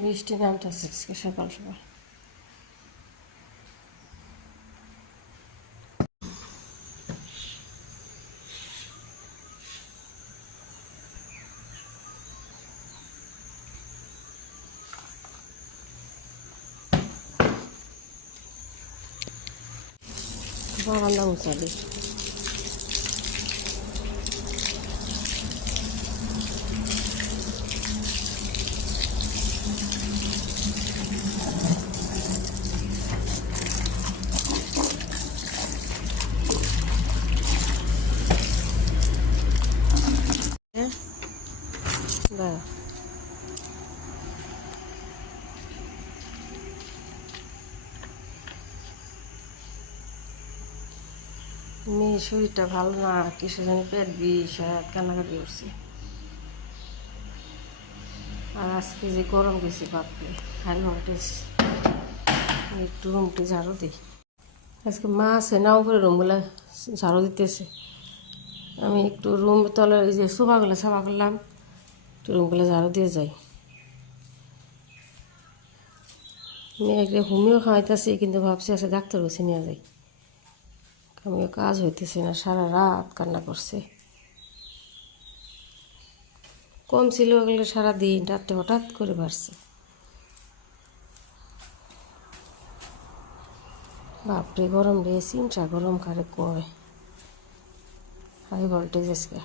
বৃষ্টি নামতেছে আজকে সকাল সকাল। বারান্দা মুছালি মেয়ে শরীরটা ভালো না, কিছু জানি পেট বিষ আর কান্নাকাটি করছে। আর আজকে যে গরম গেছি বাপরে, হাই ভোল্টেজ। একটু রুমটি ঝাড়ু দিই। আজকে মা আছে না, উপরে রুমগুলো ঝাড়ু দিতেছে। আমি একটু রুম তলে এই যে সোফাগুলো সাফা করলাম, একটু রুমগুলো ঝাড়ু দিয়ে যাই। মেয়েকে হোমিও খাওয়াইতেছি, কিন্তু ভাবছি আছে ডাক্তার কাছে নিয়ে যাই। আমিও কাজ হইতেছে না, সারা রাত কান্না করছে। কম ছিল ওগুলো সারাদিন, রাত্রে হঠাৎ করে বাড়ছে। বাপরে গরম রে, চিন্তা গরম কারে কয়। হাই ভোল্টেজ আজকে।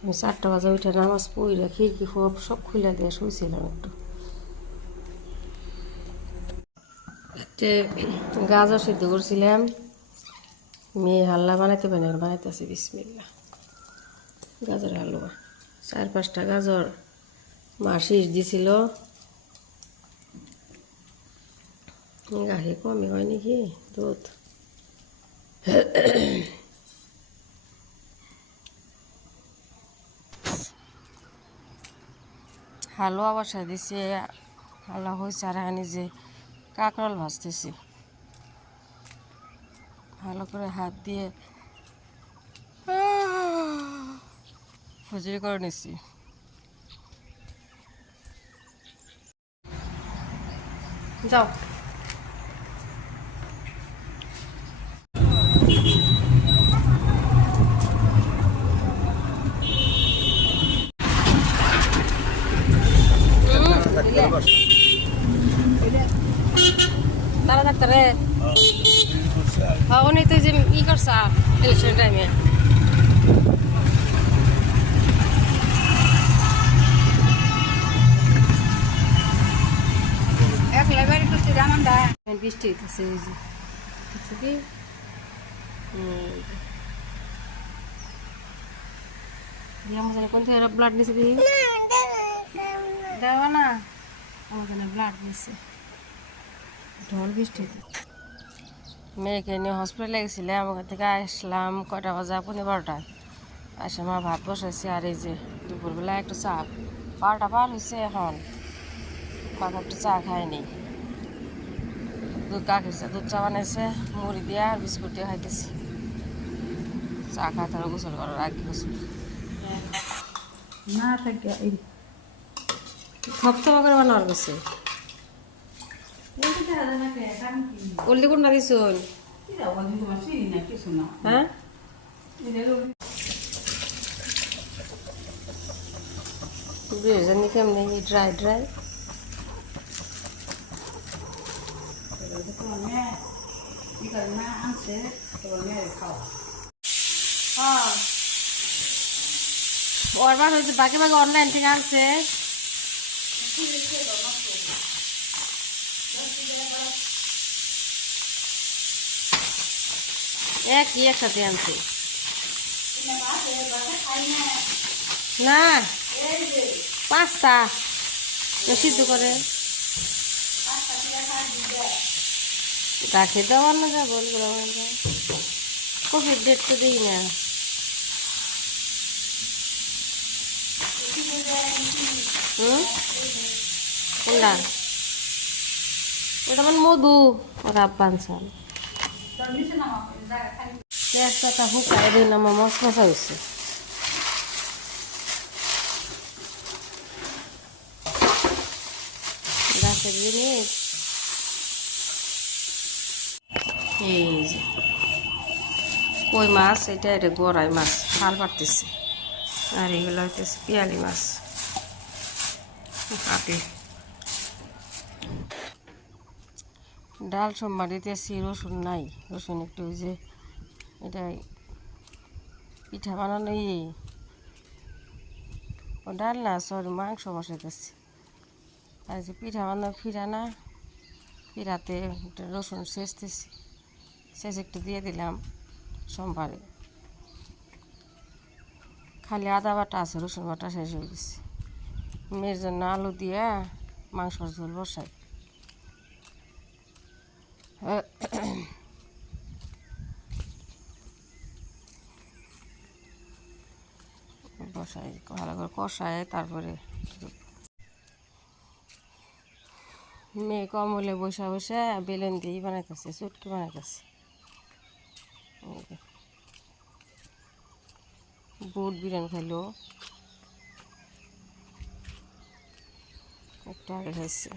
আমি 4টা বাজে উঠে নামাজ পড়ে খিড়কি সব খুলে দিয়ে শুয়েছিলাম একটু। গাজর সিদ্ধ করছিলাম, মেয়ে হাল্লা বানাইতেছে বিসমিল্লাহ। গাজর হালুয়া 4-5টা গাজর মা শীষ দিছিল। গাড়ি কমে হয় নাকি দুধ। হালুয়া বসাই দিছে, হালুয়া হয়েছে। আর এখানে যে কাঁকরোল ভাজতেছি, ভালো করে হাত দিয়ে ফুজুরি করে নিছি। যাও তারা ডাক্তারে উনি তো যে ই করছা ইলেকশন টাইমে। বৃষ্টি হইতেছে, ওই যে দেখছো কি কোন থেকে ব্লাড নিছে কি দেওয়া না, আমাদের ব্লাড নিচ্ছে। ঢল বৃষ্টি মেয়েকে নিয়ে হসপিটালে গেছিলাম, ওখান থেকে আসলাম কটা বাজে 12টায়। আসে মা ভাত বসাইছে। আর এই যে দুপুরবেলা একটু চা, 12টা পার হয়েছে এখন, মাথা একটু চা খায়নি। দুধ দুধ চা বানাইছে, মুড়ি দিয়ে আর বিস্কুট দিয়ে খাইতেছি। চা খায় তারা গোসল করার আগে গোসল না থাকে থপথপা করে বানাবার গেছে। ওল্লি কোন না দিস হ্যাঁ জানি কেমনি ড্রাই ড্রাই। অর্ডার হয়েছে বাকি বাকি অনলাইন থেকে আনছে। একই একসাথে আনছে না, 5টা সিদ্ধ করে রাখে দেওয়ার না, যা বলবো কফির ডেট তো দিই না। কোনটা ওটা মানে মধু রাব বানছাল পেঁয়াজটা হুকাই দিই না, আমার মশলা হয়েছে। মাছের জিনিস। এই যে কই মাছ, এটা এটা গড়াই মাছ খাল পারতেছে, আর এগুলো হইতেছে পিয়ালি মাছ কাটে। ডাল সোমবার দিতেছি, রসুন নাই, রসুন একটু ওই যে এটাই পিঠা বানানো ও ডাল না, সরি মাংস বসাইতেছি। আর যে পিঠা বানানো ফিরা না, ফিরাতে রসুন ছেঁচতেছি, শেষ একটু দিয়ে দিলাম সোমবারে। খালি আদা বাটা আছে, রসুন বাটা শেষ হয়ে গেছে। মেয়ের জন্য আলু দিয়ে মাংসর ঝোল বসাই। বসাই ভালো করে কষায়, তারপরে মেয়ে কম হলে বসে বসে বেলুন দিয়েই বানাইতেছে, চুটকি বানাইতেছে। বুট বিরিয়ানি খাইলো, একটু আগে খাইছে।